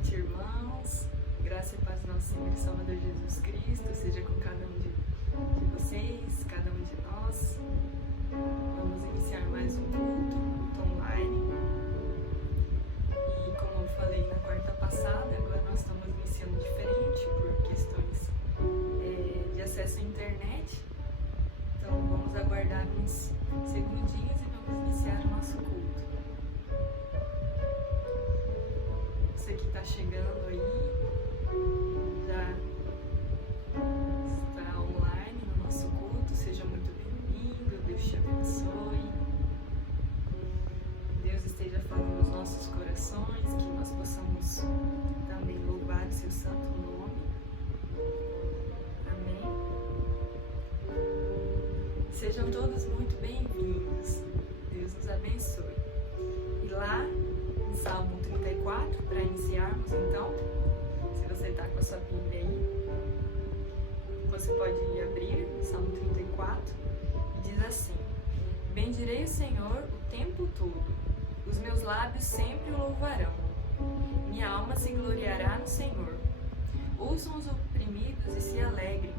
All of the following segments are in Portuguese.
noite, irmãos. Graça e paz do nosso Senhor e Salvador Jesus Cristo seja com cada um de vocês, cada um de nós. Vamos iniciar mais um culto online. E como eu falei na quarta passada, agora nós estamos iniciando diferente por questões de acesso à internet. Então vamos aguardar uns segundinhos e vamos iniciar o nosso culto. Você que está chegando aí, já está online no nosso culto, seja muito bem-vindo, Deus te abençoe. Deus esteja falando nos nossos corações, que nós possamos também louvar o seu santo nome. Amém. Sejam todos muito bem-vindos. Deus nos abençoe. E lá em Salmo 34, para iniciarmos então, se você está com a sua Bíblia aí, você pode abrir Salmo 34 e diz assim: Bendirei o Senhor o tempo todo, os meus lábios sempre o louvarão. Minha alma se gloriará no Senhor. Ouçam os oprimidos e se alegrem.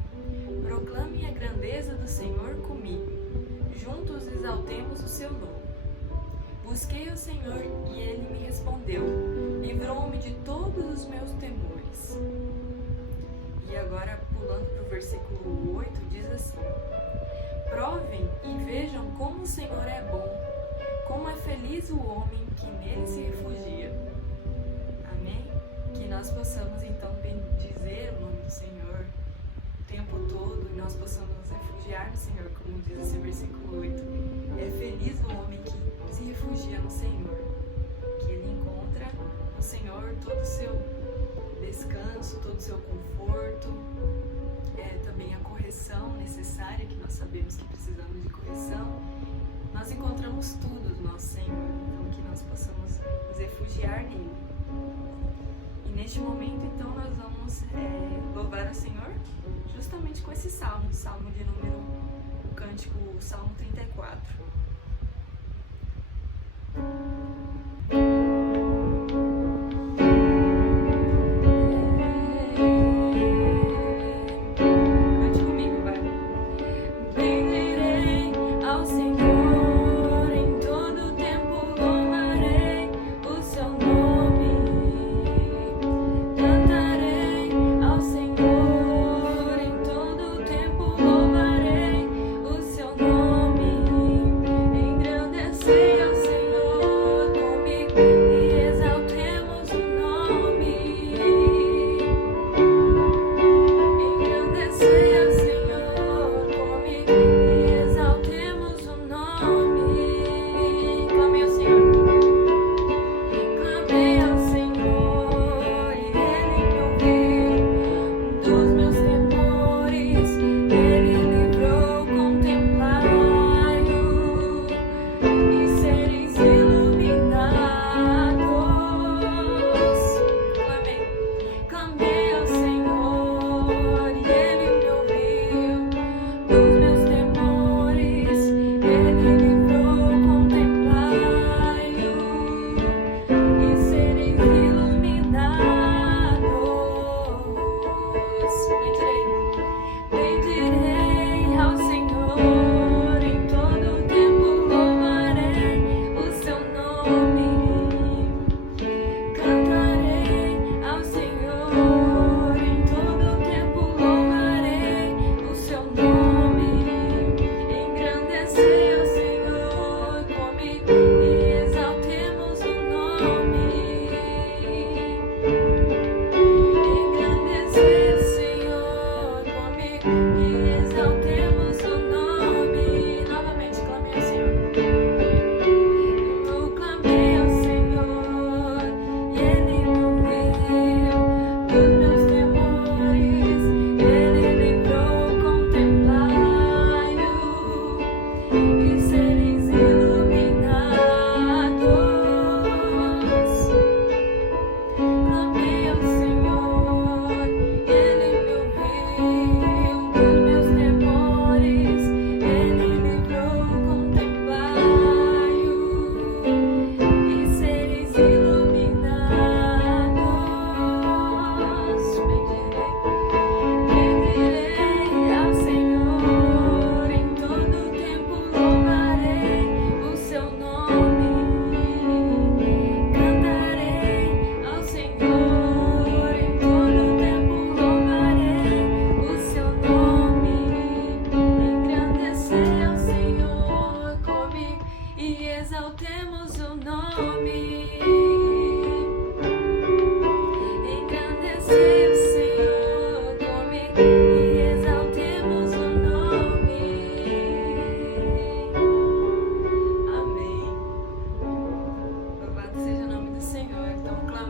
Proclamem a grandeza do Senhor comigo. Juntos exaltemos o seu nome. Busquei o Senhor e Ele me respondeu. Livrou-me de todos os meus temores. E agora, pulando para o versículo 8, diz assim: Provem e vejam como o Senhor é bom, como é feliz o homem que nele se refugia. Amém? Que nós possamos então bendizer o nome do Senhor o tempo todo e nós possamos nos refugiar no Senhor, como diz esse versículo 8. É feliz o homem que se refugia no Senhor, que ele encontra no Senhor todo o seu descanso, todo o seu conforto, também a correção necessária, que nós sabemos que precisamos de correção. Nós encontramos tudo no nosso Senhor, então que nós possamos nos refugiar nele. E neste momento, então, nós vamos louvar ao Senhor justamente com esse salmo, o cântico Salmo 34. Ao Senhor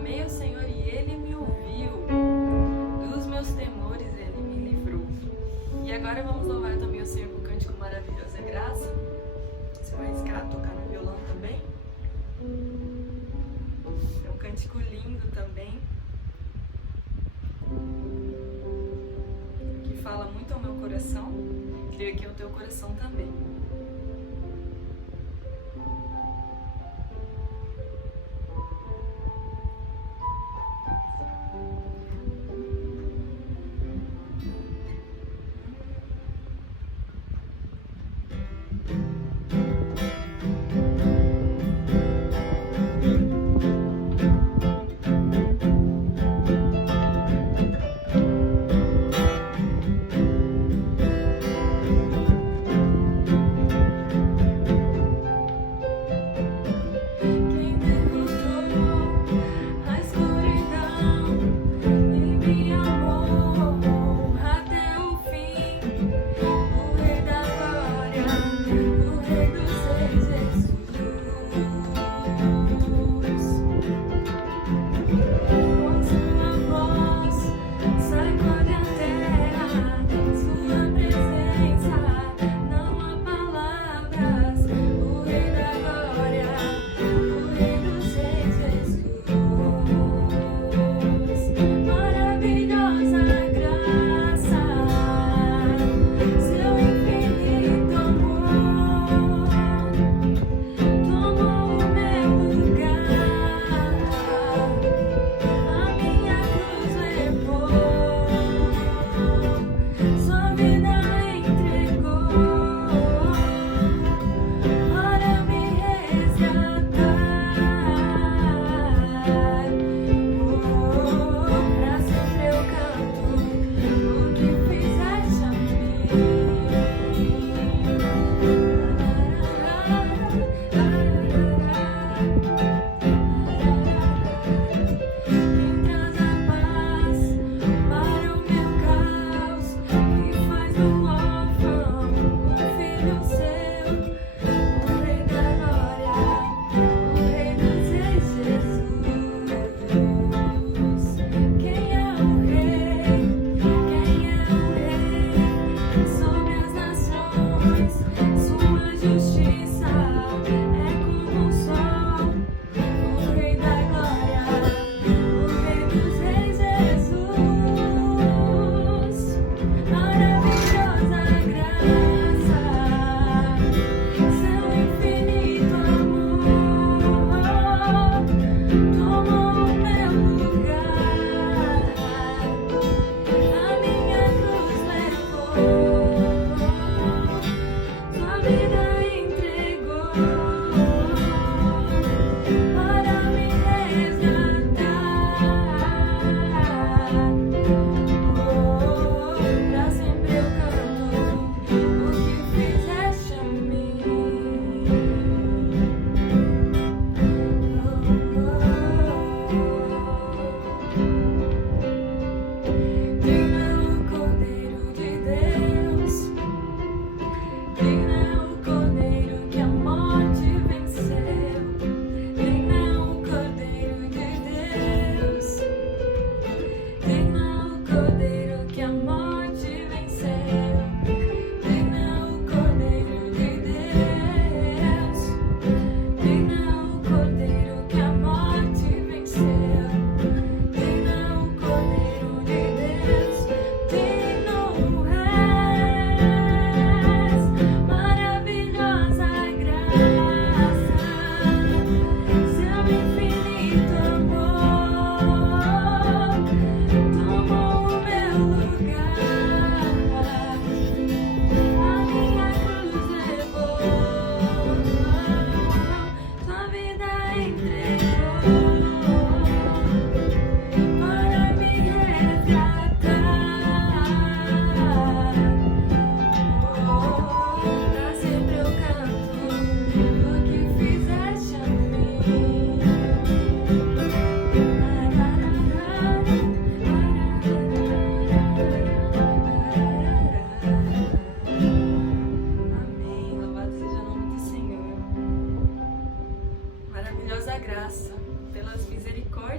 Clamei ao Senhor e Ele me ouviu. Dos meus temores Ele me livrou. E agora vamos louvar também o Senhor com o cântico maravilhoso e graça. Você vai escalar, tocar no violão também. É um cântico lindo também, que fala muito ao meu coração. Creio que é o teu coração também.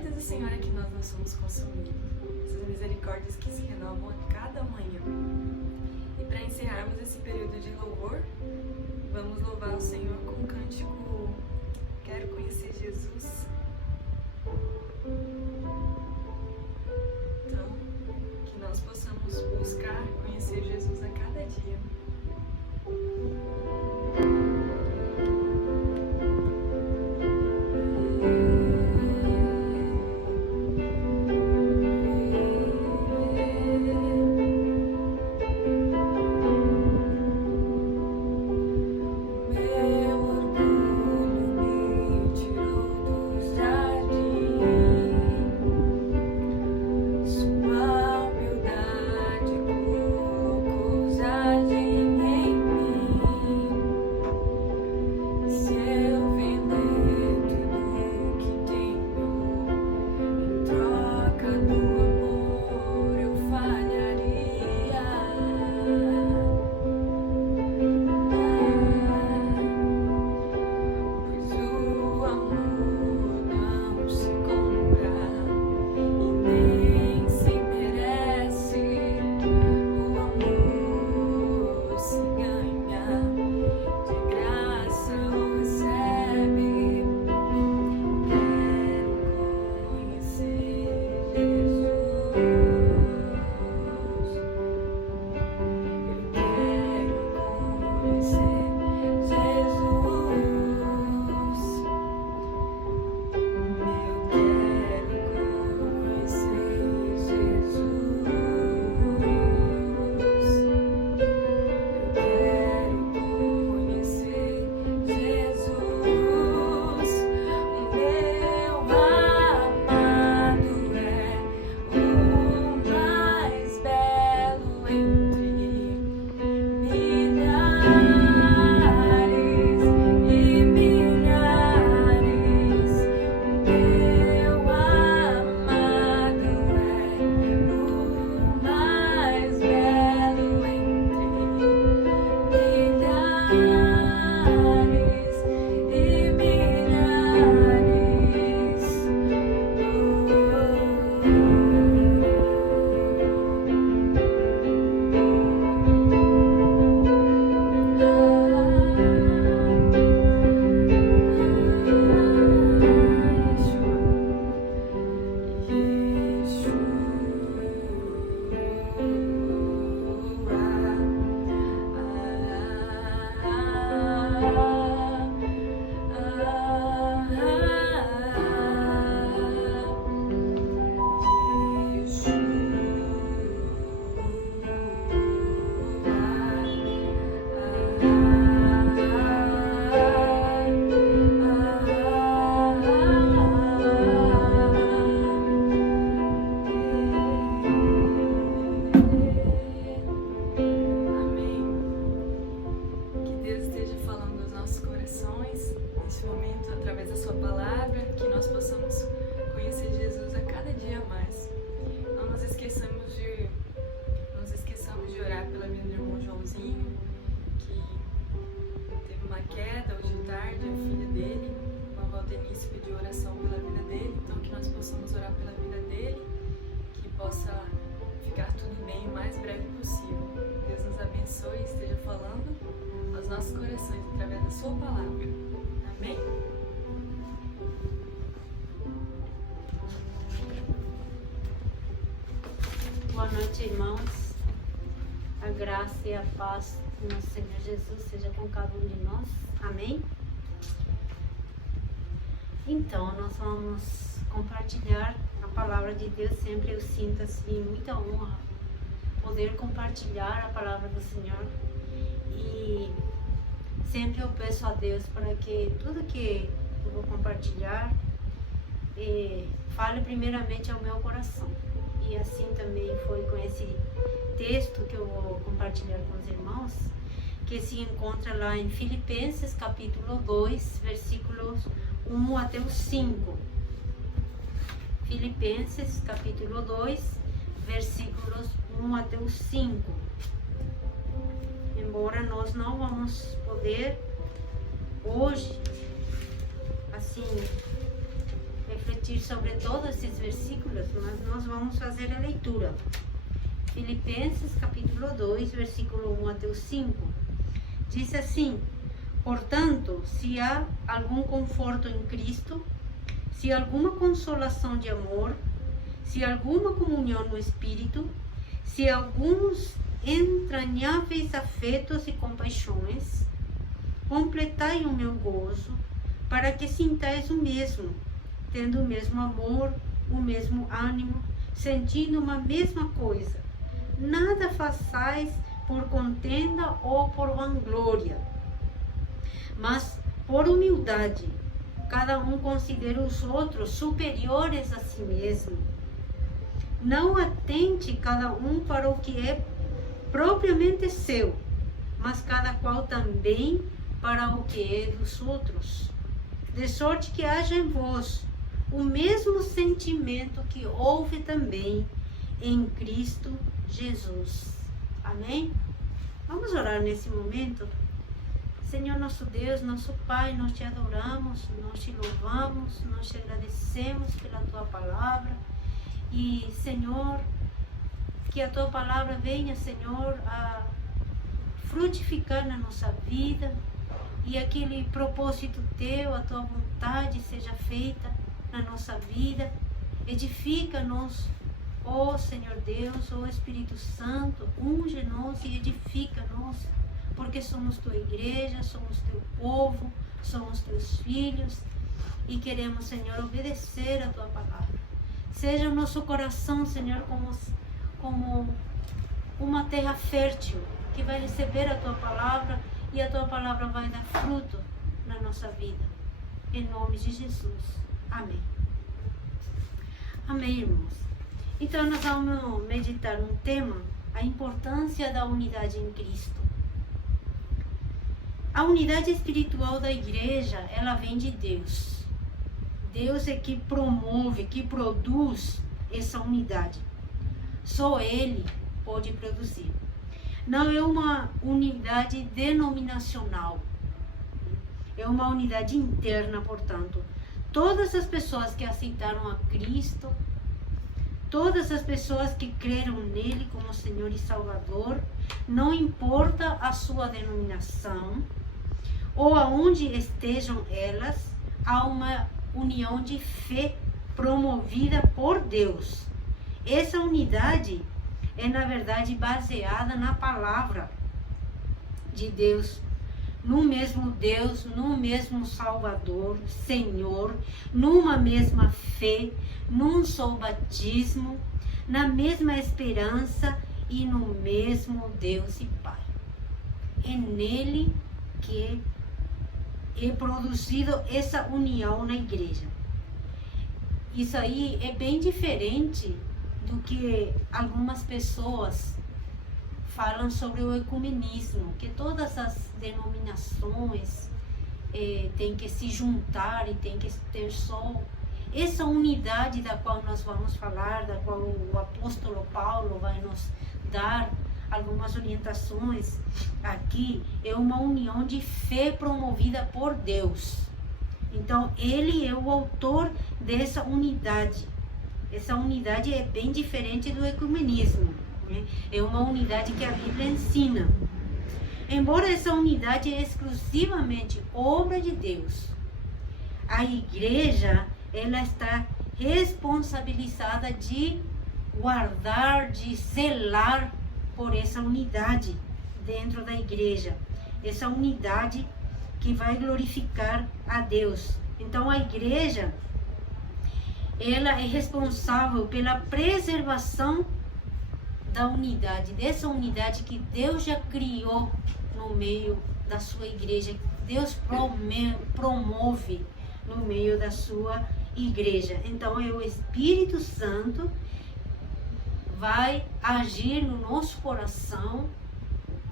misericórdia do Senhor é que nós não somos consumidos. Essas misericórdias que se renovam a cada manhã. E para encerrarmos esse período de louvor, vamos louvar o Senhor com um cântico Quero Conhecer Jesus. Então, que nós possamos buscar conhecer Jesus a cada dia. Nossos corações através da sua palavra. Amém? Boa noite, irmãos. A graça e a paz do nosso Senhor Jesus seja com cada um de nós. Amém? Então, nós vamos compartilhar a palavra de Deus. Sempre eu sinto assim muita honra poder compartilhar a palavra do Senhor. E sempre eu peço a Deus para que tudo que eu vou compartilhar fale primeiramente ao meu coração. E assim também foi com esse texto que eu vou compartilhar com os irmãos, que se encontra lá em Filipenses capítulo 2, versículos 1 até o 5. Filipenses capítulo 2, versículos 1 até o 5. Embora nós não vamos poder hoje, assim, refletir sobre todos esses versículos, mas nós vamos fazer a leitura. Filipenses capítulo 2, versículo 1 até o 5. Diz assim: portanto, se há algum conforto em Cristo, se alguma consolação de amor, se alguma comunhão no Espírito, se alguns entranháveis afetos e compaixões, completai o meu gozo, para que sintais o mesmo, tendo o mesmo amor, o mesmo ânimo, sentindo uma mesma coisa. Nada façais por contenda ou por vanglória, mas por humildade. Cada um considera os outros superiores a si mesmo. Não atente cada um para o que é propriamente seu, mas cada qual também para o que é dos outros. De sorte que haja em vós o mesmo sentimento que houve também em Cristo Jesus. Amém? Vamos orar nesse momento. Senhor nosso Deus, nosso Pai, nós te adoramos, nós te louvamos, nós te agradecemos pela tua palavra. E, Senhor, que a tua palavra venha, Senhor, a frutificar na nossa vida e aquele propósito teu, a tua vontade seja feita na nossa vida. Edifica-nos, ó Senhor Deus, ó Espírito Santo, unge-nos e edifica-nos, porque somos tua igreja, somos teu povo, somos teus filhos e queremos, Senhor, obedecer a tua palavra. Seja o nosso coração, Senhor, como uma terra fértil que vai receber a tua palavra e a tua palavra vai dar fruto na nossa vida. Em nome de Jesus. Amém. Amém, irmãos. Então, nós vamos meditar no tema, a importância da unidade em Cristo. A unidade espiritual da igreja, ela vem de Deus. Deus é que promove, que produz essa unidade. Só Ele pode produzir. Não é uma unidade denominacional. É uma unidade interna, portanto. Todas as pessoas que aceitaram a Cristo, todas as pessoas que creram nele como Senhor e Salvador, não importa a sua denominação ou aonde estejam elas, há uma união de fé promovida por Deus. Essa unidade é, na verdade, baseada na palavra de Deus, no mesmo Deus, no mesmo Salvador, Senhor, numa mesma fé, num só batismo, na mesma esperança e no mesmo Deus e Pai. É nele que é produzido essa união na igreja. Isso aí é bem diferente do que algumas pessoas falam sobre o ecumenismo, que todas as denominações têm que se juntar e têm que ter só essa unidade da qual nós vamos falar, da qual o apóstolo Paulo vai nos dar algumas orientações aqui. É uma união de fé promovida por Deus. Então, Ele é o autor dessa unidade. Essa unidade é bem diferente do ecumenismo, né? É uma unidade que a Bíblia ensina. Embora essa unidade é exclusivamente obra de Deus, a igreja, ela está responsabilizada de guardar, de zelar por essa unidade dentro da igreja. Essa unidade que vai glorificar a Deus. Então a igreja, ela é responsável pela preservação da unidade, dessa unidade que Deus já criou no meio da sua igreja, Deus promove no meio da sua igreja. Então é o Espírito Santo vai agir no nosso coração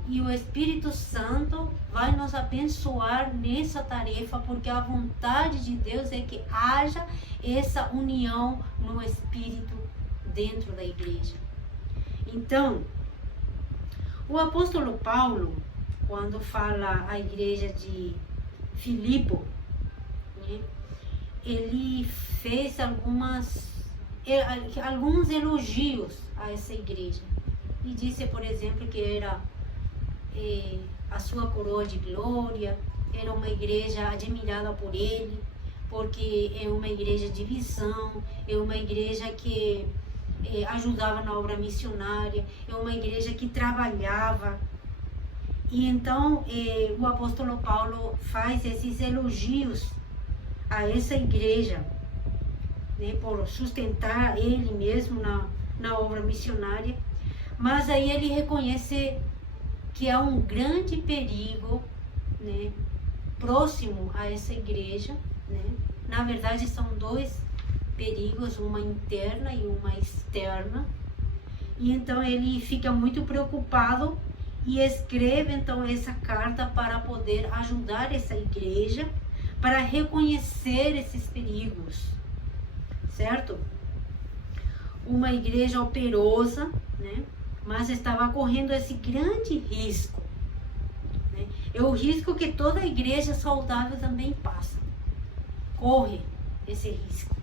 e o Espírito Santo vai nos abençoar nessa tarefa, porque a vontade de Deus é que haja essa união no Espírito dentro da igreja. Então, o apóstolo Paulo, quando fala à igreja de Filipe, né, ele fez alguns elogios a essa igreja. E disse, por exemplo, que era a sua coroa de glória, era uma igreja admirada por ele, porque é uma igreja de visão, é uma igreja que ajudava na obra missionária, é uma igreja que trabalhava. E então o apóstolo Paulo faz esses elogios a essa igreja, né, por sustentar ele mesmo na obra missionária. Mas aí ele reconhece que há um grande perigo, né, próximo a essa igreja, né? Na verdade são dois perigos, uma interna e uma externa. E então ele fica muito preocupado e escreve então essa carta para poder ajudar essa igreja, para reconhecer esses perigos, certo? Uma igreja operosa, né? Mas estava correndo esse grande risco, né? É o risco que toda igreja saudável também passa, corre esse risco,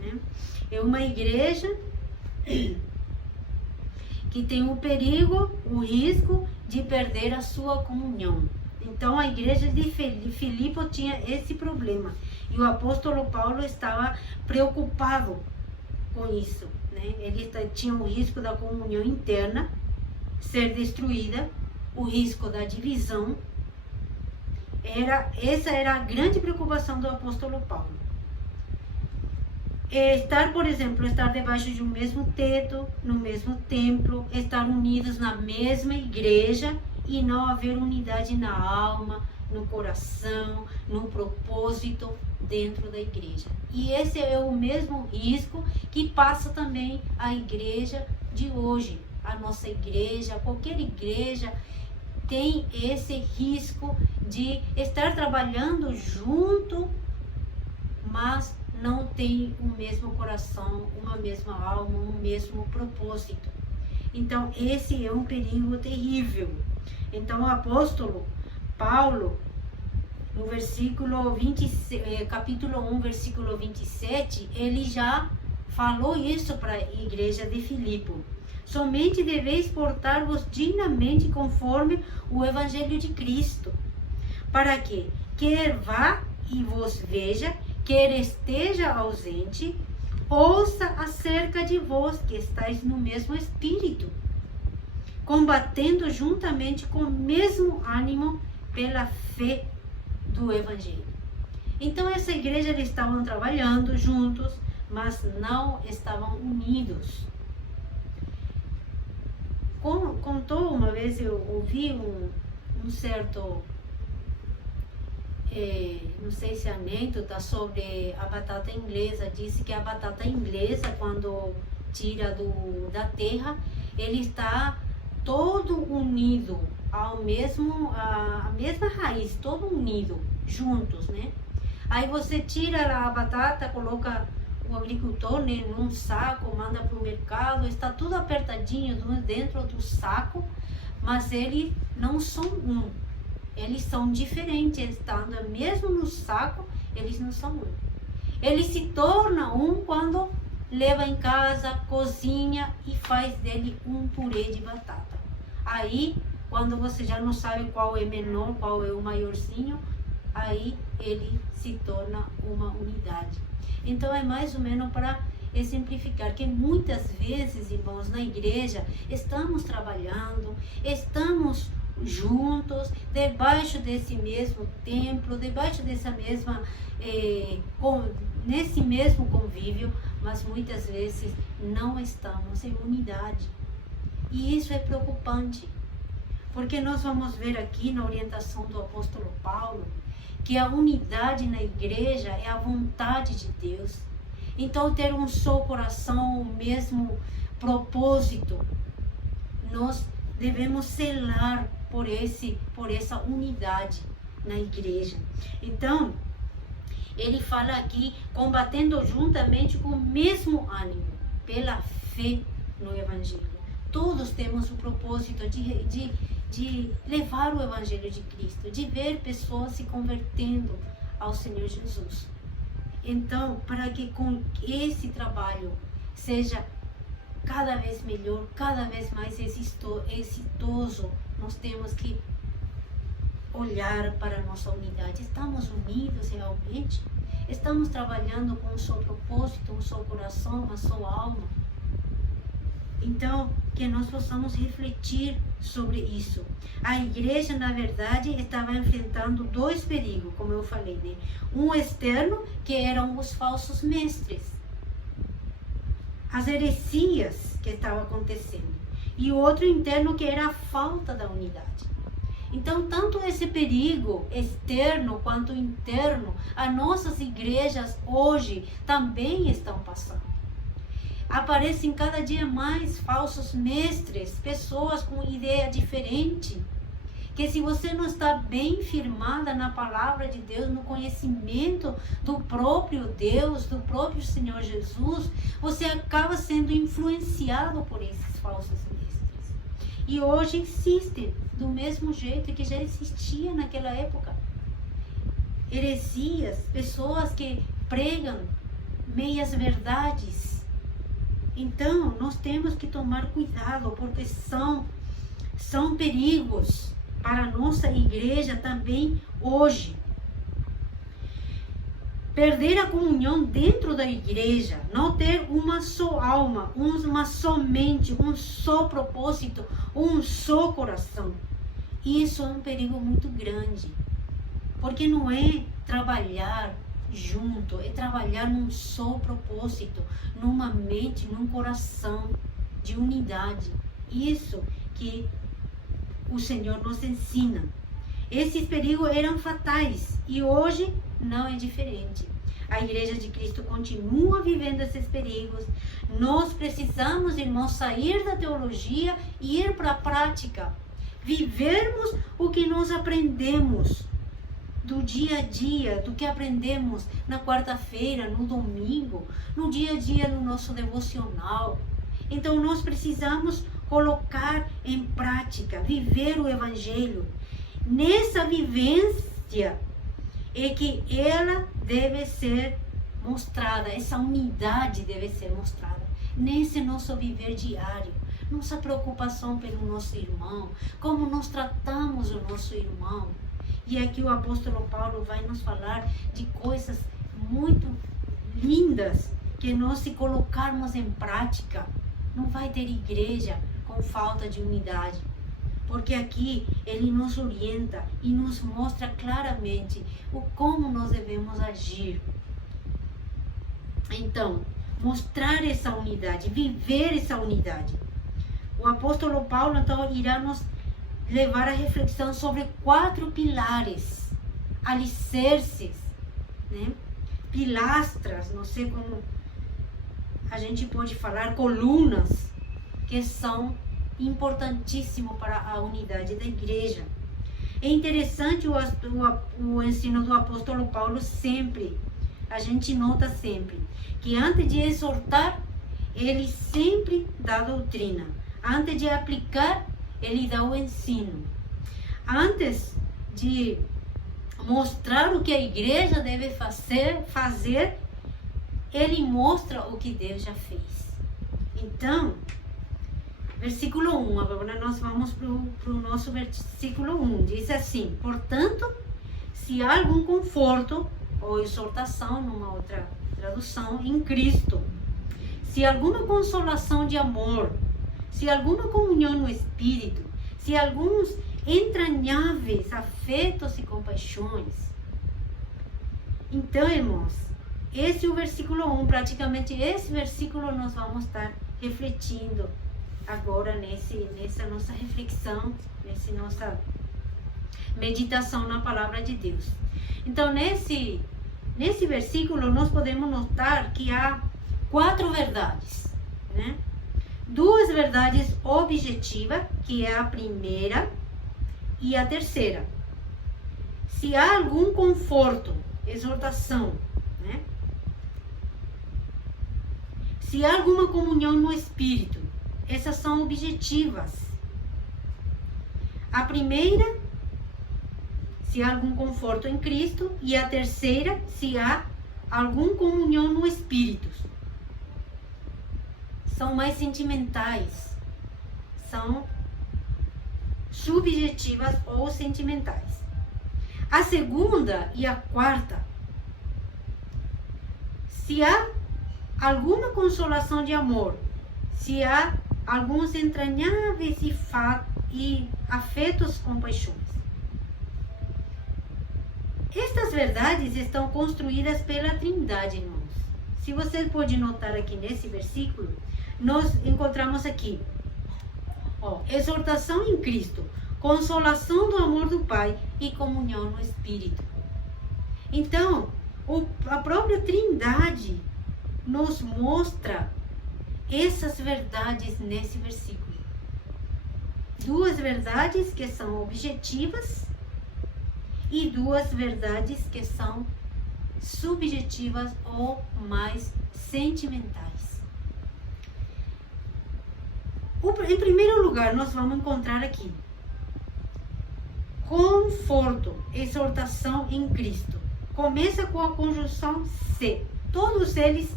né? É uma igreja que tem o perigo, o risco de perder a sua comunhão. Então a igreja de Filipe tinha esse problema e o apóstolo Paulo estava preocupado com isso, né? Ele tinha o risco da comunhão interna ser destruída, o risco da divisão. Essa era a grande preocupação do apóstolo Paulo. Por exemplo, estar debaixo de um mesmo teto, no mesmo templo, estar unidos na mesma igreja e não haver unidade na alma, no coração, no propósito dentro da igreja. E esse é o mesmo risco que passa também a igreja de hoje. A nossa igreja, qualquer igreja, tem esse risco de estar trabalhando junto, mas não tem o mesmo coração, uma mesma alma, um mesmo propósito. Então, esse é um perigo terrível. Então, o apóstolo Paulo, no capítulo 1, versículo 27, ele já falou isso para a igreja de Filipe. Somente deveis portar-vos dignamente conforme o evangelho de Cristo, para que, quer vá e vos veja, quer esteja ausente, ouça acerca de vós que estáis no mesmo espírito, combatendo juntamente com o mesmo ânimo pela fé do evangelho. Então essa igreja, eles estavam trabalhando juntos, mas não estavam unidos. Contou uma vez, eu ouvi um certo, não sei se é anedota, sobre a batata inglesa. Disse que a batata inglesa, quando tira da terra, ele está todo unido a mesma raiz, todo unido, juntos, né? Aí você tira a batata, coloca o agricultor, né, num saco, manda para o mercado, está tudo apertadinho dentro do saco, mas eles não são um, eles são diferentes, estando mesmo no saco, eles não são um. Ele se torna um quando leva em casa, cozinha e faz dele um purê de batata. Aí, quando você já não sabe qual é menor, qual é o maiorzinho, aí ele se torna uma unidade. Então é mais ou menos para exemplificar que muitas vezes, irmãos, na igreja estamos trabalhando, estamos juntos, debaixo desse mesmo templo, debaixo dessa mesma, nesse mesmo convívio, mas muitas vezes não estamos em unidade. E isso é preocupante, porque nós vamos ver aqui na orientação do apóstolo Paulo que a unidade na igreja é a vontade de Deus. Então, ter um só coração, o mesmo propósito, nós devemos zelar por essa unidade na igreja. Então, ele fala aqui, combatendo juntamente com o mesmo ânimo, pela fé no evangelho. Todos temos o propósito de levar o evangelho de Cristo, de ver pessoas se convertendo ao Senhor Jesus. Então, para que com esse trabalho seja cada vez melhor, cada vez mais exitoso, nós temos que olhar para a nossa unidade. Estamos unidos realmente? Estamos trabalhando com um só propósito, um só coração, uma só alma? Então, que nós possamos refletir sobre isso. A igreja, na verdade, estava enfrentando dois perigos, como eu falei, né? Um externo, que eram os falsos mestres, as heresias que estavam acontecendo, e outro interno, que era a falta da unidade. Então, tanto esse perigo externo quanto interno, as nossas igrejas hoje também estão passando. Aparecem cada dia mais falsos mestres, pessoas com ideia diferente, que se você não está bem firmada na palavra de Deus, no conhecimento do próprio Deus, do próprio Senhor Jesus, você acaba sendo influenciado por esses falsos mestres. E hoje insiste do mesmo jeito que já existia naquela época. Heresias, pessoas que pregam meias verdades. Então, nós temos que tomar cuidado, porque são perigos para a nossa igreja também hoje. Perder a comunhão dentro da igreja, não ter uma só alma, uma só mente, um só propósito, um só coração. Isso é um perigo muito grande, porque não é trabalhar junto, é trabalhar num só propósito, numa mente, num coração de unidade. Isso que o Senhor nos ensina. Esses perigos eram fatais e hoje não é diferente. A Igreja de Cristo continua vivendo esses perigos. Nós precisamos, irmãos, sair da teologia e ir para a prática. Vivermos o que nós aprendemos do dia a dia, do que aprendemos na quarta-feira, no domingo, no dia a dia no nosso devocional. Então nós precisamos colocar em prática, viver o Evangelho. Nessa vivência é que ela deve ser mostrada, essa unidade deve ser mostrada. Nesse nosso viver diário, nossa preocupação pelo nosso irmão, como nós tratamos o nosso irmão. E aqui o apóstolo Paulo vai nos falar de coisas muito lindas que nós, se colocarmos em prática, não vai ter igreja com falta de unidade. Porque aqui ele nos orienta e nos mostra claramente como nós devemos agir. Então, mostrar essa unidade, viver essa unidade. O apóstolo Paulo, então, irá nos levar a reflexão sobre 4 pilares, alicerces, né? Pilastras, não sei como a gente pode falar, colunas, que são importantíssimos para a unidade da igreja. É interessante o ensino do apóstolo Paulo sempre. A gente nota sempre que antes de exortar, ele sempre dá doutrina. Antes de aplicar, ele dá o ensino. Antes de mostrar o que a igreja deve fazer, ele mostra o que Deus já fez. Então, versículo 1, agora nós vamos para o nosso versículo 1. Diz assim: portanto, se há algum conforto ou exortação, numa outra tradução, em Cristo, se alguma consolação de amor, se alguma comunhão no Espírito, se alguns entranháveis afetos e compaixões. Então, irmãos, esse é o versículo 1, praticamente esse versículo nós vamos estar refletindo agora nessa nossa reflexão, nessa nossa meditação na palavra de Deus. Então, nesse versículo nós podemos notar que há 4 verdades, né? 2 verdades objetivas, que é a primeira e a terceira. Se há algum conforto, exortação, né? Se há alguma comunhão no Espírito, essas são objetivas. A primeira, se há algum conforto em Cristo, e a terceira, se há alguma comunhão no Espírito. São mais sentimentais, são subjetivas ou sentimentais. A segunda e a quarta, se há alguma consolação de amor, se há alguns entranháveis e afetos compaixões. Estas verdades estão construídas pela Trindade, irmãos. Se você pode notar aqui nesse versículo, nós encontramos aqui, exortação em Cristo, consolação do amor do Pai e comunhão no Espírito. Então, a própria Trindade nos mostra essas verdades nesse versículo. Duas verdades que são objetivas e duas verdades que são subjetivas ou mais sentimentais. Em primeiro lugar, nós vamos encontrar aqui conforto, exortação em Cristo. Começa com a conjunção se. Todos eles,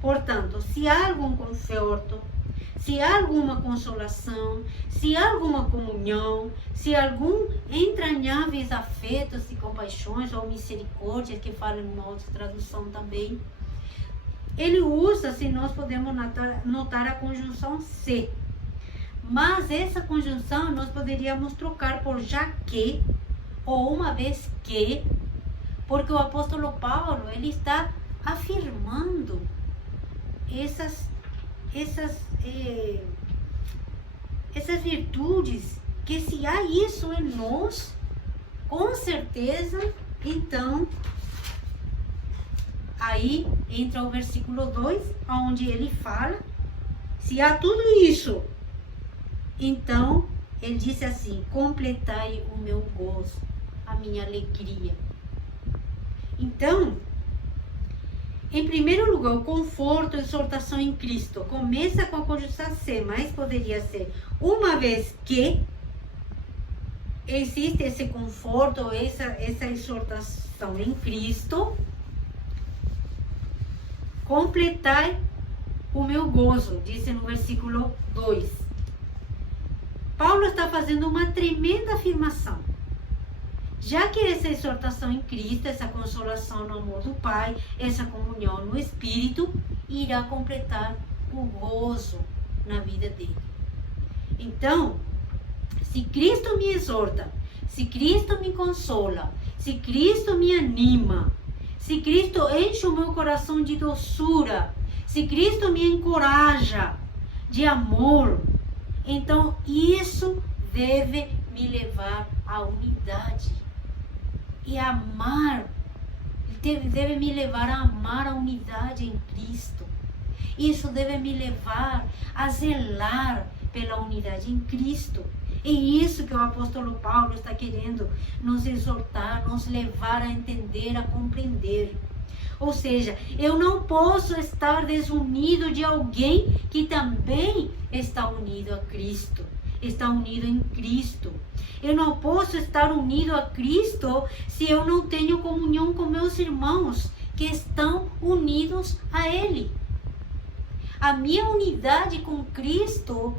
portanto, se há algum conforto, se há alguma consolação, se há alguma comunhão, se há algum entranháveis afetos e compaixões ou misericórdia, que fala em uma outra tradução também, ele usa, se nós podemos notar a conjunção se. Mas essa conjunção nós poderíamos trocar por já que ou uma vez que, porque o apóstolo Paulo, ele está afirmando essas virtudes, que se há isso em nós, com certeza, então, aí entra o versículo 2, onde ele fala, se há tudo isso, então, ele disse assim, completai o meu gozo, a minha alegria. Então, em primeiro lugar, o conforto e exortação em Cristo começa com a conjunção se, mas poderia ser uma vez que existe esse conforto, essa exortação em Cristo, completai o meu gozo, diz no versículo 2. Paulo está fazendo uma tremenda afirmação. Já que essa exortação em Cristo, essa consolação no amor do Pai, essa comunhão no Espírito, irá completar o gozo na vida dele. Então, se Cristo me exorta, se Cristo me consola, se Cristo me anima, se Cristo enche o meu coração de doçura, se Cristo me encoraja de amor, então isso deve me levar à unidade. E amar, deve me levar a amar a unidade em Cristo. Isso deve me levar a zelar pela unidade em Cristo. É isso que o apóstolo Paulo está querendo nos exortar, nos levar a entender, a compreender. Ou seja, eu não posso estar desunido de alguém que também está unido a Cristo, está unido em Cristo. Eu não posso estar unido a Cristo se eu não tenho comunhão com meus irmãos que estão unidos a Ele. A minha unidade com Cristo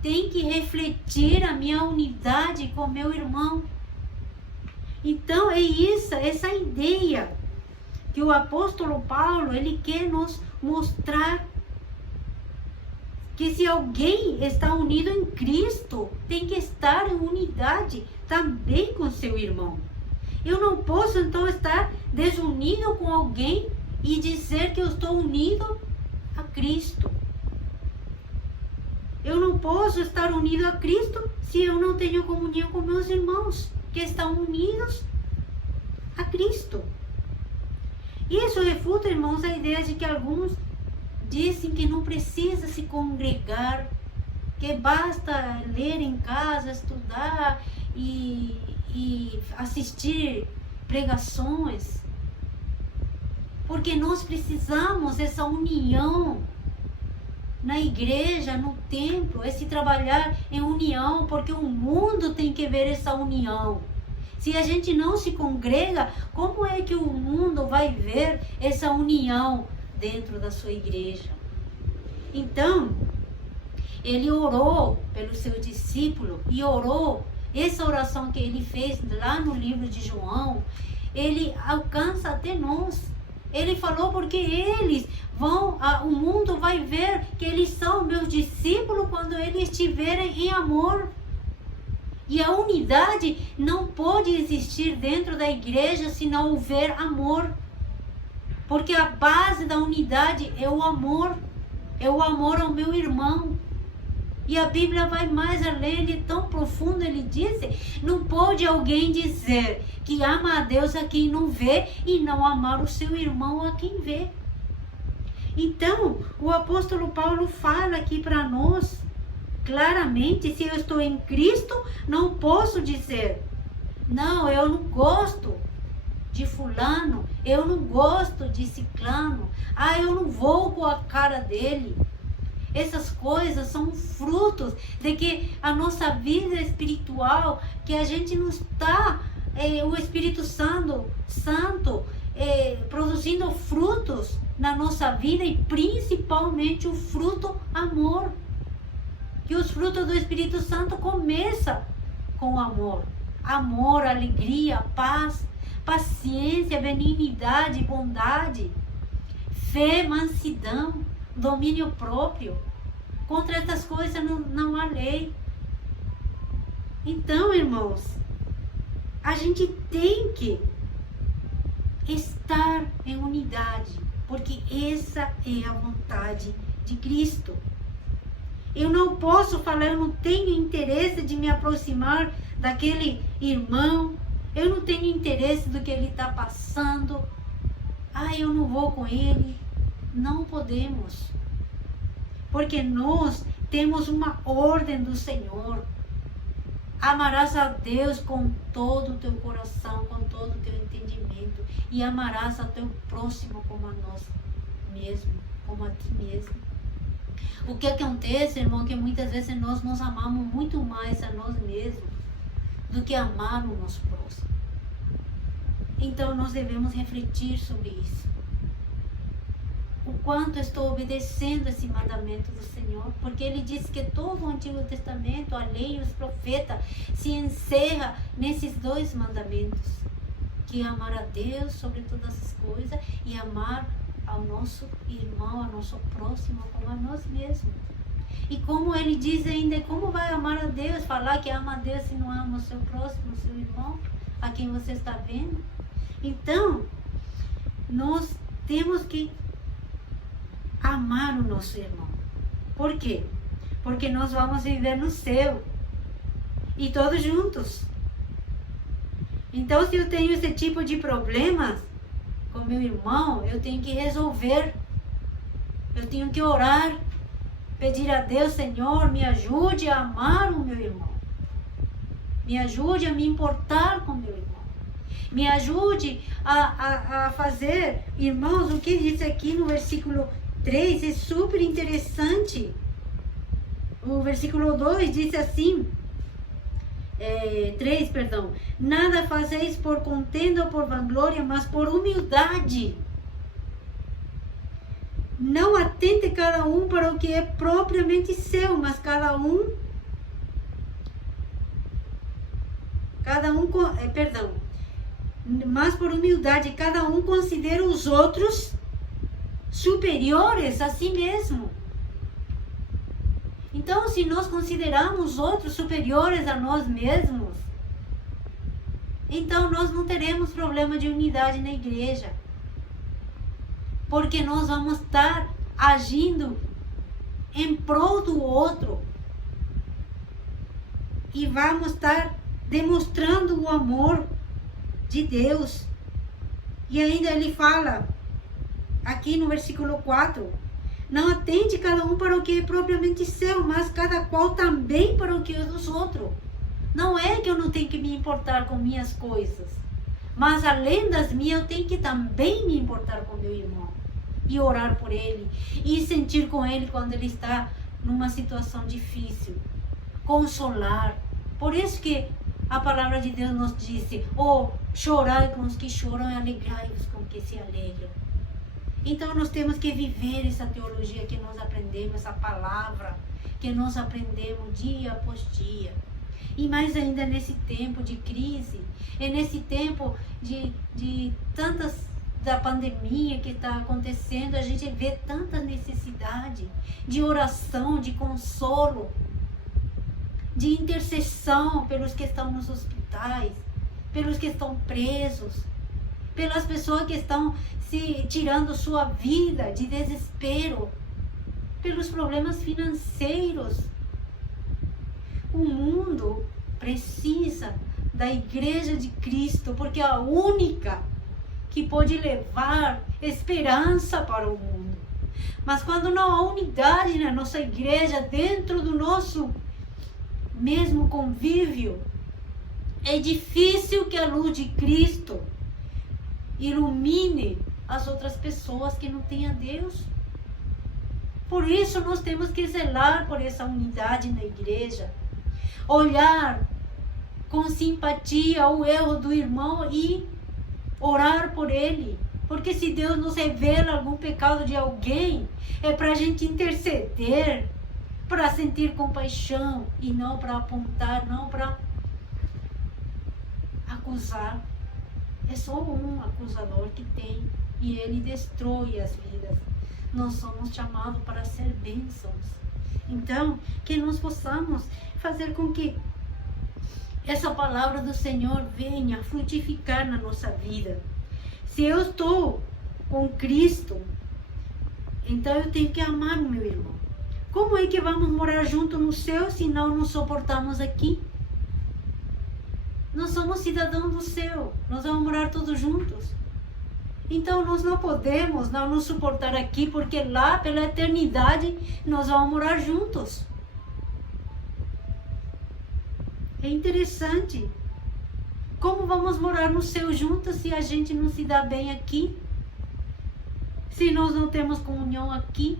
tem que refletir a minha unidade com meu irmão. Então é isso, essa ideia que o apóstolo Paulo, ele quer nos mostrar, que se alguém está unido em Cristo, tem que estar em unidade também com seu irmão. Eu não posso então estar desunido com alguém e dizer que eu estou unido a Cristo. Eu não posso estar unido a Cristo se eu não tenho comunhão com meus irmãos, que estão unidos a Cristo. Isso refuta, irmãos, a ideia de que alguns dizem que não precisa se congregar, que basta ler em casa, estudar e assistir pregações. Porque nós precisamos dessa união na igreja, no templo, esse trabalhar em união, porque o mundo tem que ver essa união. Se a gente não se congrega, como é que o mundo vai ver essa união dentro da sua igreja? Então, ele orou pelo seu discípulo e orou, essa oração que ele fez lá no livro de João, ele alcança até nós. Ele falou porque eles vão, o mundo vai ver que eles são meus discípulos quando eles estiverem em amor. E a unidade não pode existir dentro da igreja se não houver amor. Porque a base da unidade é o amor. É o amor ao meu irmão. E a Bíblia vai mais além, ele é tão profundo, ele diz, não pode alguém dizer que ama a Deus a quem não vê e não amar o seu irmão a quem vê. Então, o apóstolo Paulo fala aqui para nós, claramente, se eu estou em Cristo, não posso dizer, não, eu não gosto de fulano, eu não gosto de ciclano, eu não vou com a cara dele. Essas coisas são frutos de que a nossa vida espiritual, que a gente não está, o Espírito Santo produzindo frutos na nossa vida e principalmente o fruto amor. Que os frutos do Espírito Santo começam com amor. Amor, alegria, paz, paciência, benignidade, bondade, fé, mansidão, domínio próprio. Contra essas coisas não há lei. Então, irmãos, a gente tem que estar em unidade, porque essa é a vontade de Cristo. Eu não posso falar, eu não tenho interesse de me aproximar daquele irmão, eu não tenho interesse do que ele está passando, eu não vou com ele. Não podemos, porque nós temos uma ordem do Senhor. Amarás a Deus com todo o teu coração, com todo o teu entendimento, e amarás a teu próximo como a nós mesmo, como a ti mesmo. O que acontece, irmão, que muitas vezes nós nos amamos muito mais a nós mesmos do que amar o nosso próximo. Então nós devemos refletir sobre isso. O quanto estou obedecendo esse mandamento do Senhor, porque ele diz que todo o Antigo Testamento, a lei e os profetas, se encerra nesses dois mandamentos, que é amar a Deus sobre todas as coisas e amar ao nosso irmão, ao nosso próximo, como a nós mesmos. E como ele diz ainda, como vai amar a Deus, falar que ama a Deus se não ama o seu próximo, o seu irmão, a quem você está vendo? Então, nós temos que amar o nosso irmão. Por quê? Porque nós vamos viver no céu. E todos juntos. Então, se eu tenho esse tipo de problemas com meu irmão, eu tenho que resolver. Eu tenho que orar. Pedir a Deus, Senhor, me ajude a amar o meu irmão. Me ajude a me importar com meu irmão. Me ajude a fazer, irmãos, o que diz aqui no versículo 3 é super interessante. O versículo 2 diz assim, 3, perdão. Nada fazeis por contenda ou por vanglória, mas por humildade. Não atente cada um para o que é propriamente seu, mas mas por humildade, cada um considera os outros superiores a si mesmo. Então, se nós considerarmos os outros superiores a nós mesmos, então nós não teremos problema de unidade na igreja. Porque nós vamos estar agindo em prol do outro. E vamos estar demonstrando o amor de Deus. E ainda ele fala, aqui no versículo 4, não atende cada um para o que é propriamente seu, mas cada qual também para o que é dos outros. Não é que eu não tenho que me importar com minhas coisas, mas além das minhas, eu tenho que também me importar com meu irmão. E orar por ele, e sentir com ele quando ele está numa situação difícil. Consolar. Por isso que A palavra de Deus nos disse: oh, chorai com os que choram e alegrai-vos com os que se alegram. Então nós temos que viver essa teologia que nós aprendemos, essa palavra que nós aprendemos dia após dia. E mais ainda nesse tempo de crise, e nesse tempo de tantas da pandemia que está acontecendo, a gente vê tanta necessidade de oração, de consolo, de intercessão pelos que estão nos hospitais, pelos que estão presos, pelas pessoas que estão se tirando sua vida de desespero, pelos problemas financeiros. O mundo precisa da Igreja de Cristo, porque é a única que pode levar esperança para o mundo. Mas quando não há unidade na nossa igreja, dentro do nosso mesmo convívio, é difícil que a luz de Cristo ilumine as outras pessoas que não têm a Deus. Por isso nós temos que zelar por essa unidade na igreja, olhar com simpatia o erro do irmão e orar por ele. Porque se Deus nos revela algum pecado de alguém, é para a gente interceder, para sentir compaixão e não para apontar, não para acusar. É só um acusador que tem e ele destrói as vidas. Nós somos chamados para ser bênçãos. Então, que nós possamos fazer com que essa palavra do Senhor venha frutificar na nossa vida. Se eu estou com Cristo, então eu tenho que amar o meu irmão. Como é que vamos morar junto no céu se não nos suportamos aqui? Nós somos cidadãos do céu, nós vamos morar todos juntos. Então nós não podemos não nos suportar aqui, porque lá pela eternidade nós vamos morar juntos. É interessante. Como vamos morar no céu juntos se a gente não se dá bem aqui? Se nós não temos comunhão aqui?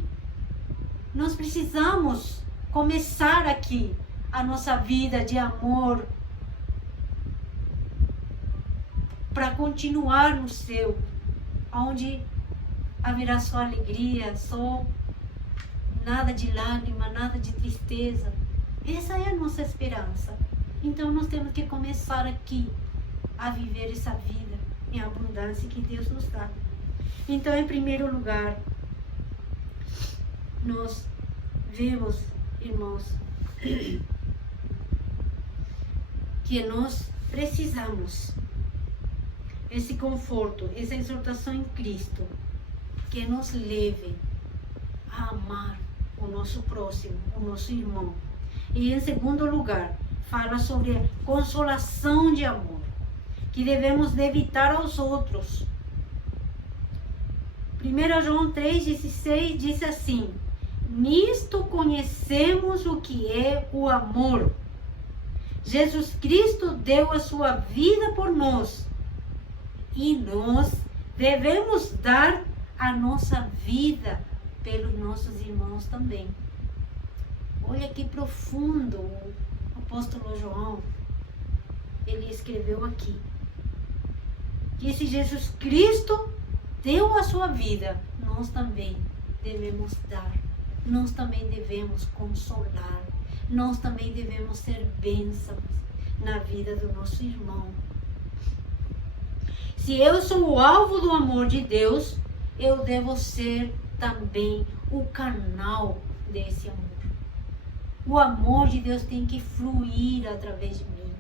Nós precisamos começar aqui a nossa vida de amor para continuar no céu, onde haverá só alegria, só nada de lágrima, nada de tristeza. Essa é a nossa esperança. Então nós temos que começar aqui a viver essa vida em abundância que Deus nos dá. Então, em primeiro lugar, nós vemos, irmãos, que nós precisamos esse conforto, essa exortação em Cristo, que nos leve a amar o nosso próximo, o nosso irmão. E em segundo lugar, fala sobre a consolação de amor, que devemos evitar aos outros. 1 João 3,16 diz assim: nisto conhecemos o que é o amor. Jesus Cristo deu a sua vida por nós, e nós devemos dar a nossa vida pelos nossos irmãos também. Olha que profundo o apóstolo João, ele escreveu aqui, que se Jesus Cristo deu a sua vida, nós também devemos dar, nós também devemos consolar, nós também devemos ser bênçãos na vida do nosso irmão. Se eu sou o alvo do amor de Deus, eu devo ser também o canal desse amor. O amor de Deus tem que fluir através de mim.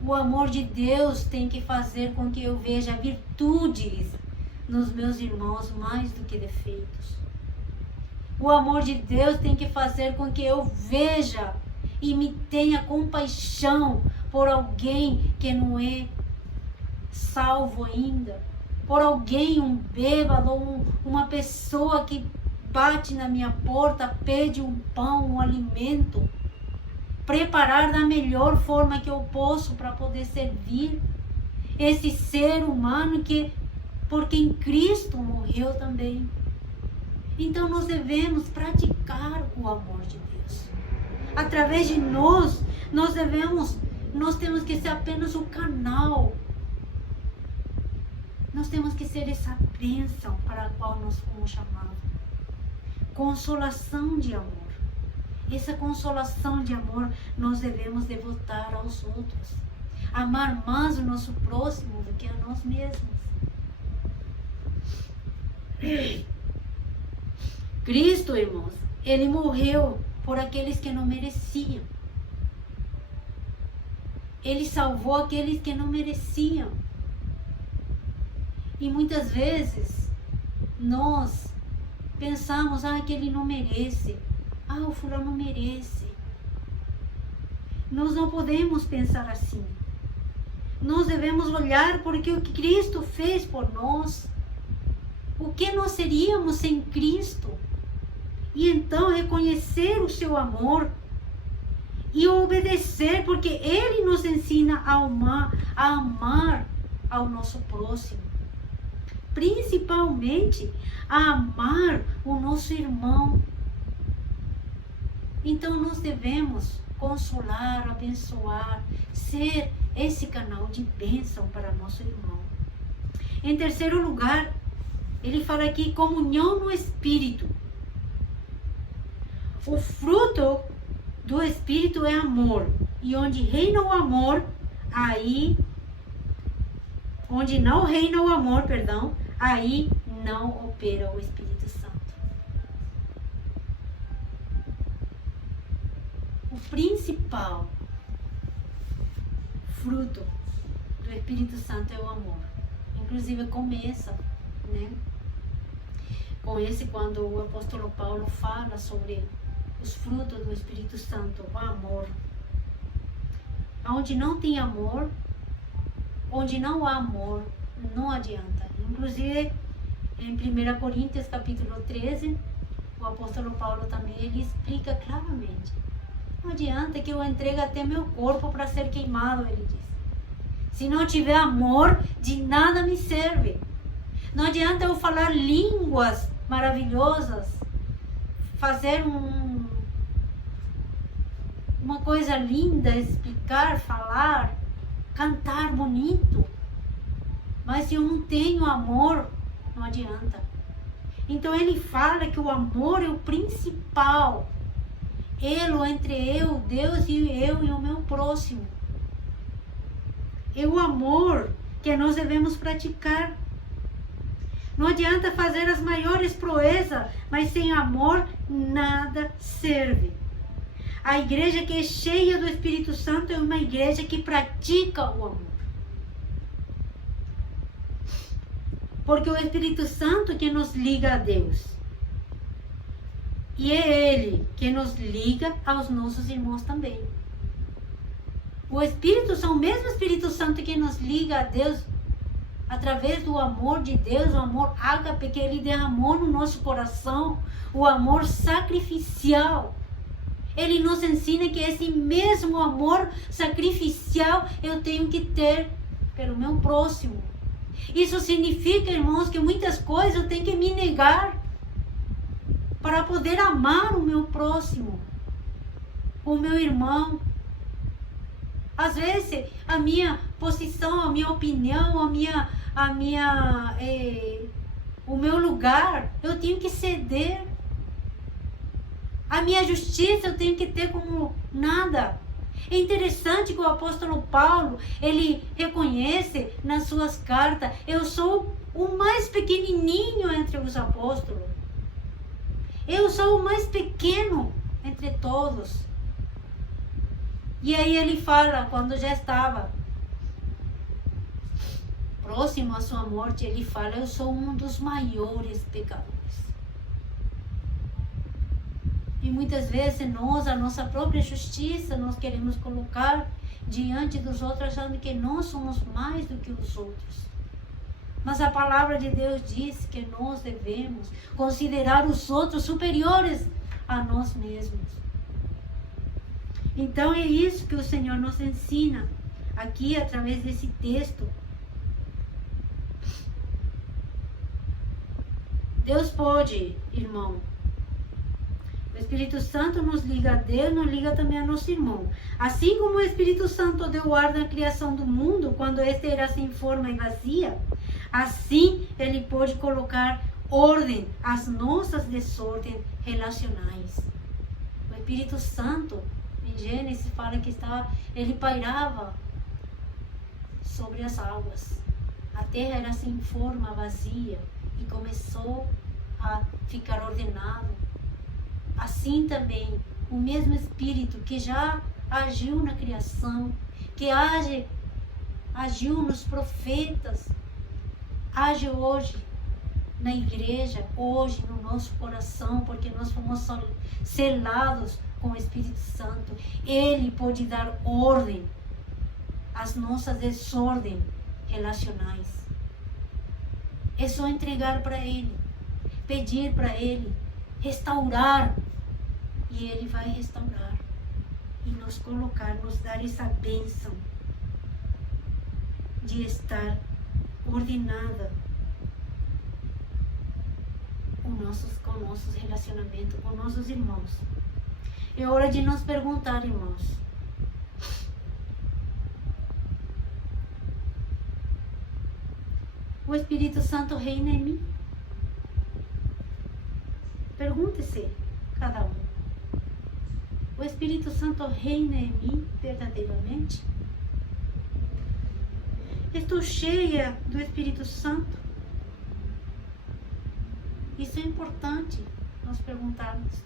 O amor de Deus tem que fazer com que eu veja virtudes nos meus irmãos mais do que defeitos. O amor de Deus tem que fazer com que eu veja e me tenha compaixão por alguém que não é salvo ainda, por alguém, um bêbado, uma pessoa que bate na minha porta, pede um pão, um alimento. Preparar da melhor forma que eu posso para poder servir esse ser humano que, por quem Cristo morreu também. Então nós devemos praticar o amor de Deus. Através de nós devemos Nós temos que ser apenas o canal. Nós temos que ser essa bênção para a qual nós fomos chamados. Consolação de amor. Essa consolação de amor nós devemos devotar aos outros. Amar mais o nosso próximo do que a nós mesmos. Cristo, irmãos, Ele morreu por aqueles que não mereciam. Ele salvou aqueles que não mereciam. E muitas vezes nós pensamos, que ele não merece. O fulano não merece. Nós não podemos pensar assim. Nós devemos olhar porque o que Cristo fez por nós. O que nós seríamos sem Cristo? E então reconhecer o seu amor e obedecer, porque Ele nos ensina a amar ao nosso próximo. Principalmente a amar o nosso irmão. Então nós devemos consolar, abençoar, ser esse canal de bênção para nosso irmão. Em terceiro lugar, ele fala aqui comunhão no Espírito. O fruto do Espírito é amor. E onde reina o amor, onde não reina o amor, aí não opera o Espírito Santo. O principal fruto do Espírito Santo é o amor. Inclusive começa, com esse, quando o apóstolo Paulo fala sobre os frutos do Espírito Santo, o amor. Onde não tem amor, onde não há amor, não adianta. Inclusive, em 1 Coríntios capítulo 13, o apóstolo Paulo também, ele explica claramente. Não adianta que eu entregue até meu corpo para ser queimado, ele diz. Se não tiver amor, de nada me serve. Não adianta eu falar línguas maravilhosas, fazer uma coisa linda, explicar, falar, cantar bonito. Mas se eu não tenho amor, não adianta. Então ele fala que o amor é o principal. Elo entre eu, Deus e eu e o meu próximo. É o amor que nós devemos praticar. Não adianta fazer as maiores proezas, mas sem amor nada serve. A igreja que é cheia do Espírito Santo é uma igreja que pratica o amor. Porque o Espírito Santo que nos liga a Deus. E é Ele que nos liga aos nossos irmãos também. O mesmo Espírito Santo que nos liga a Deus através do amor de Deus, o amor ágape que Ele derramou no nosso coração, o amor sacrificial. Ele nos ensina que esse mesmo amor sacrificial eu tenho que ter pelo meu próximo. Isso significa, irmãos, que muitas coisas eu tenho que me negar para poder amar o meu próximo, o meu irmão. Às vezes, a minha posição, a minha opinião, o meu lugar, eu tenho que ceder. A minha justiça eu tenho que ter como nada. É interessante que o apóstolo Paulo, ele reconhece nas suas cartas, eu sou o mais pequenininho entre os apóstolos. Eu sou o mais pequeno entre todos. E aí ele fala, quando já estava próximo à sua morte, ele fala, eu sou um dos maiores pecadores. E muitas vezes nós, a nossa própria justiça, nós queremos colocar diante dos outros, achando que nós somos mais do que os outros. Mas a palavra de Deus diz que nós devemos considerar os outros superiores a nós mesmos. Então é isso que o Senhor nos ensina aqui através desse texto. Deus pode, irmão, O Espírito Santo nos liga a Deus, nos liga também a nosso irmão. Assim como o Espírito Santo deu ar na criação do mundo, quando este era sem forma e vazia, assim ele pode colocar ordem às nossas desordens relacionais. O Espírito Santo, em Gênesis, fala que ele pairava sobre as águas. A terra era sem forma, vazia, e começou a ficar ordenado. Assim também, o mesmo Espírito que já agiu na criação, que agiu nos profetas, age hoje na igreja, hoje no nosso coração, porque nós fomos selados com o Espírito Santo. Ele pode dar ordem às nossas desordens relacionais. É só entregar para Ele, pedir para Ele, restaurar, e Ele vai restaurar e nos colocar, nos dar essa bênção de estar ordenada com nossos relacionamentos, com nossos irmãos. É hora de nos perguntar, irmãos, o Espírito Santo reina em mim? Pergunte-se, cada um. O Espírito Santo reina em mim verdadeiramente? Estou cheia do Espírito Santo? Isso é importante nós perguntarmos.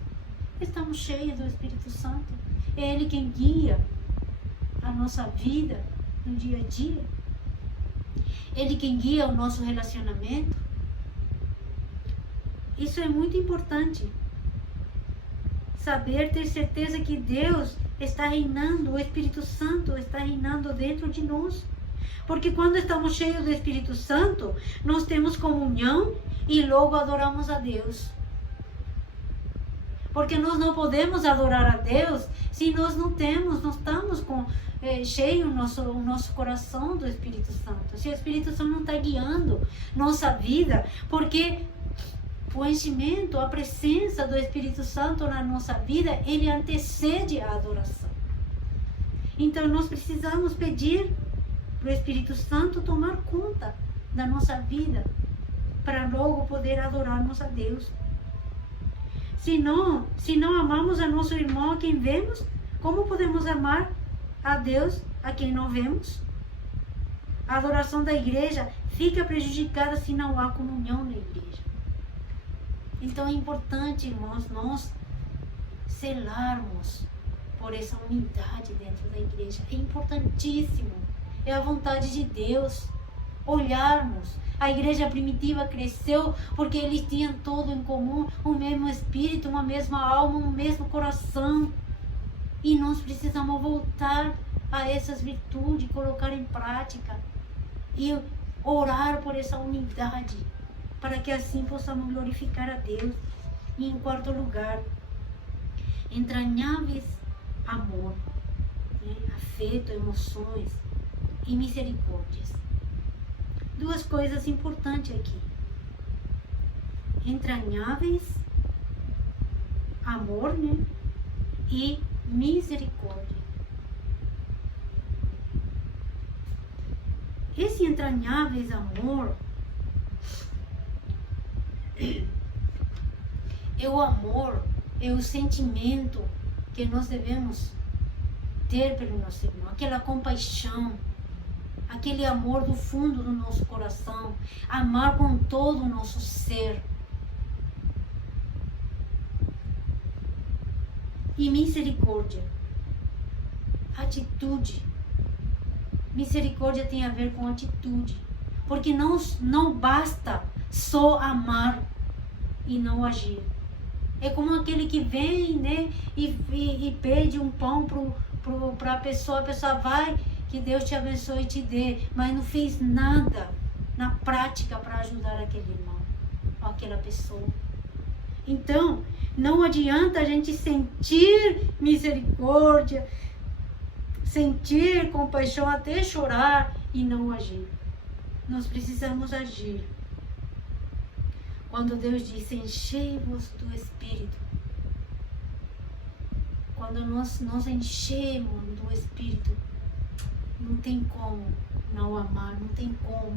Estamos cheios do Espírito Santo? É Ele quem guia a nossa vida no dia a dia? Ele quem guia o nosso relacionamento? Isso é muito importante. Saber, ter certeza que Deus está reinando, o Espírito Santo está reinando dentro de nós. Porque quando estamos cheios do Espírito Santo, nós temos comunhão e logo adoramos a Deus. Porque nós não podemos adorar a Deus se nós não estamos cheio o nosso coração do Espírito Santo. Se o Espírito Santo não está guiando nossa vida, porque o enchimento, a presença do Espírito Santo na nossa vida, ele antecede a adoração. Então nós precisamos pedir para o Espírito Santo tomar conta da nossa vida, para logo poder adorarmos a Deus. Se não amamos a nosso irmão a quem vemos, como podemos amar a Deus a quem não vemos? A adoração da igreja fica prejudicada se não há comunhão na igreja. Então é importante, irmãos, nós selarmos por essa unidade dentro da igreja. É importantíssimo. É a vontade de Deus. Olharmos. A igreja primitiva cresceu porque eles tinham tudo em comum, o mesmo espírito, uma mesma alma, um mesmo coração. E nós precisamos voltar a essas virtudes, colocar em prática e orar por essa unidade, para que assim possamos glorificar a Deus. E em quarto lugar, entranháveis amor, afeto, emoções e misericórdias. Duas coisas importantes aqui. Entranháveis amor, e misericórdia. Esse entranháveis amor é o amor, é o sentimento que nós devemos ter pelo nosso irmão, aquela compaixão, aquele amor do fundo do nosso coração, amar com todo o nosso ser. E misericórdia, atitude. Misericórdia tem a ver com atitude, porque não basta só amar e não agir. É como aquele que vem, e pede um pão para a pessoa vai, que Deus te abençoe e te dê, mas não fez nada na prática para ajudar aquele irmão, ou aquela pessoa. Então, não adianta a gente sentir misericórdia, sentir compaixão, até chorar e não agir. Nós precisamos agir. Quando Deus diz, enchei-vos do Espírito, quando nós nos enchemos do Espírito, não tem como não amar, não tem como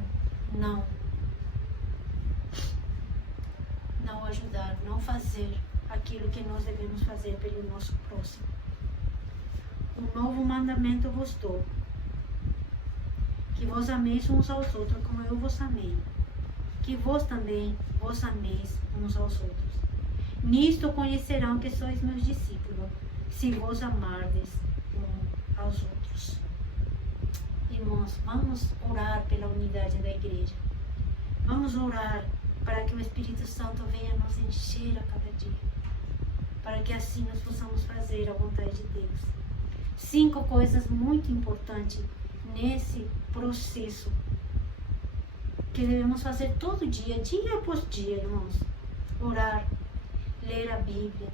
não ajudar, não fazer aquilo que nós devemos fazer pelo nosso próximo. Um novo mandamento vos dou, que vos ameis uns aos outros como eu vos amei, que vós também vos ameis uns aos outros. Nisto conhecerão que sois meus discípulos, se vos amardes uns aos outros. Irmãos, vamos orar pela unidade da igreja. Vamos orar para que o Espírito Santo venha nos encher a cada dia, para que assim nós possamos fazer a vontade de Deus. 5 coisas muito importantes nesse processo que devemos fazer todo dia, dia após dia, irmãos. Orar, ler a Bíblia,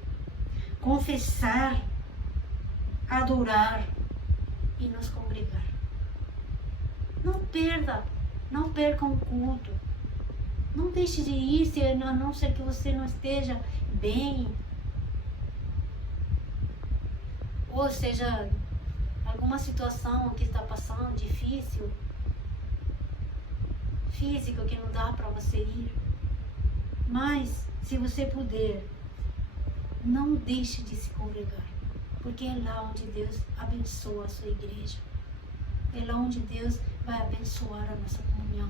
confessar, adorar e nos congregar. Não perca um culto. Não deixe de ir, a não ser que você não esteja bem. Ou seja, alguma situação que está passando difícil, física, que não dá para você ir. Mas, se você puder, não deixe de se congregar, porque é lá onde Deus abençoa a sua igreja. É lá onde Deus vai abençoar a nossa comunhão.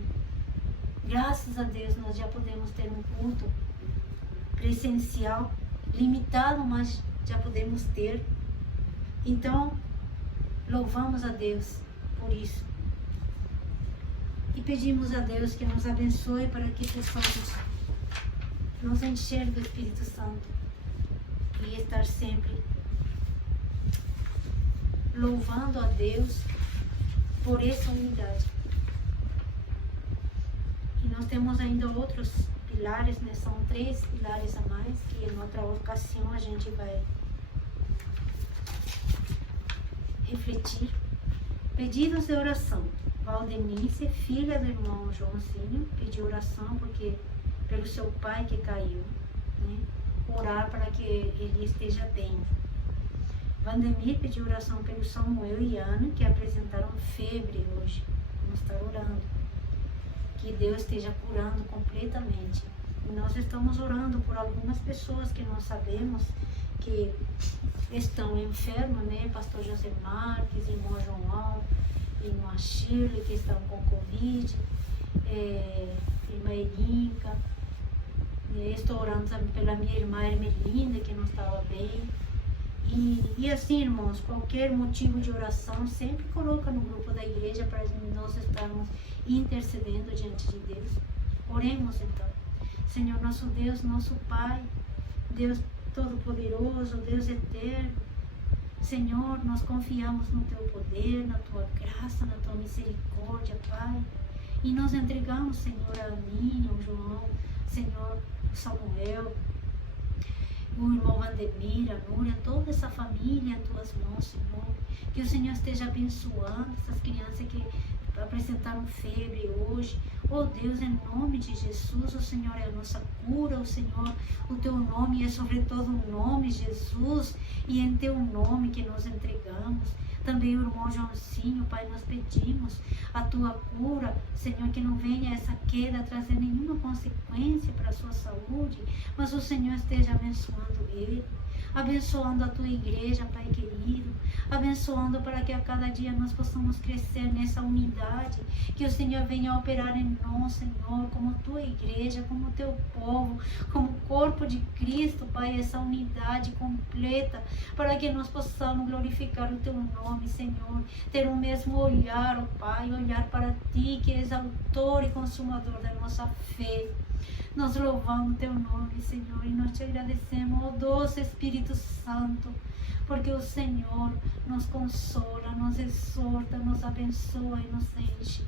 Graças a Deus nós já podemos ter um culto presencial, limitado, mas já podemos ter. Então, louvamos a Deus por isso. E pedimos a Deus que nos abençoe para que possamos nos encher do Espírito Santo e estar sempre louvando a Deus por essa unidade. E nós temos ainda outros pilares, né? São 3 pilares a mais, que em outra ocasião a gente vai refletir. Pedidos de oração. Valdenice, filha do irmão Joãozinho, pediu oração pelo seu pai que caiu, né? Orar para que ele esteja bem. Vandemir pediu oração pelo Samuel e Ana, que apresentaram febre hoje. Vamos estar orando. Que Deus esteja curando completamente. E nós estamos orando por algumas pessoas que nós sabemos que estão enfermas, né? Pastor José Marques, irmão João, irmã Shirley, que estão com Covid, irmã Erinca. Estou orando também pela minha irmã Ermelinda, que não estava bem. E assim, irmãos, qualquer motivo de oração, sempre coloca no grupo da igreja para nós estarmos intercedendo diante de Deus. Oremos então. Senhor, nosso Deus, nosso Pai, Deus Todo-Poderoso, Deus Eterno, Senhor, nós confiamos no Teu poder, na Tua graça, na Tua misericórdia, Pai. E nós entregamos, Senhor, a Aninha, o João, Senhor, o Samuel, o irmão Vandemir, a Núria, toda essa família em Tuas mãos, Senhor. Que o Senhor esteja abençoando essas crianças que apresentaram febre hoje. Oh Deus, em nome de Jesus, o Senhor é a nossa cura, o Senhor, o Teu nome é sobre todo o nome, Jesus, e em Teu nome que nós entregamos. Também o irmão Joãozinho, Pai, nós pedimos a Tua cura, Senhor, que não venha essa queda trazer nenhuma consequência para a sua saúde, mas o Senhor esteja abençoando ele, abençoando a Tua igreja, Pai querido, abençoando para que a cada dia nós possamos crescer nessa unidade, que o Senhor venha operar em nós, Senhor, como Tua igreja, como Teu povo, como corpo de Cristo, Pai, essa unidade completa, para que nós possamos glorificar o Teu nome, Senhor, ter o mesmo olhar, ó Pai, olhar para Ti, que és autor e consumador da nossa fé. Nós louvamos Teu nome, Senhor, e nós Te agradecemos, ó doce Espírito Santo, porque o Senhor nos consola, nos exorta, nos abençoa e nos enche.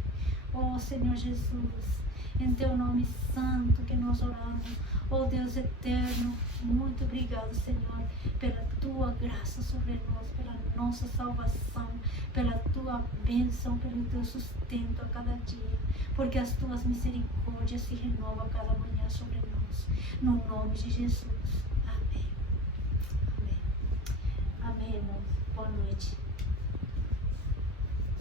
Ó Senhor Jesus, em Teu nome santo que nós oramos. Ó Deus eterno, muito obrigado, Senhor, pela Tua graça sobre nós, pela nossa salvação, pela Tua bênção, pelo Teu sustento a cada dia, porque as Tuas misericórdias se renovam a cada manhã sobre nós. No nome de Jesus. Amém. Amém. Amém. boa noite.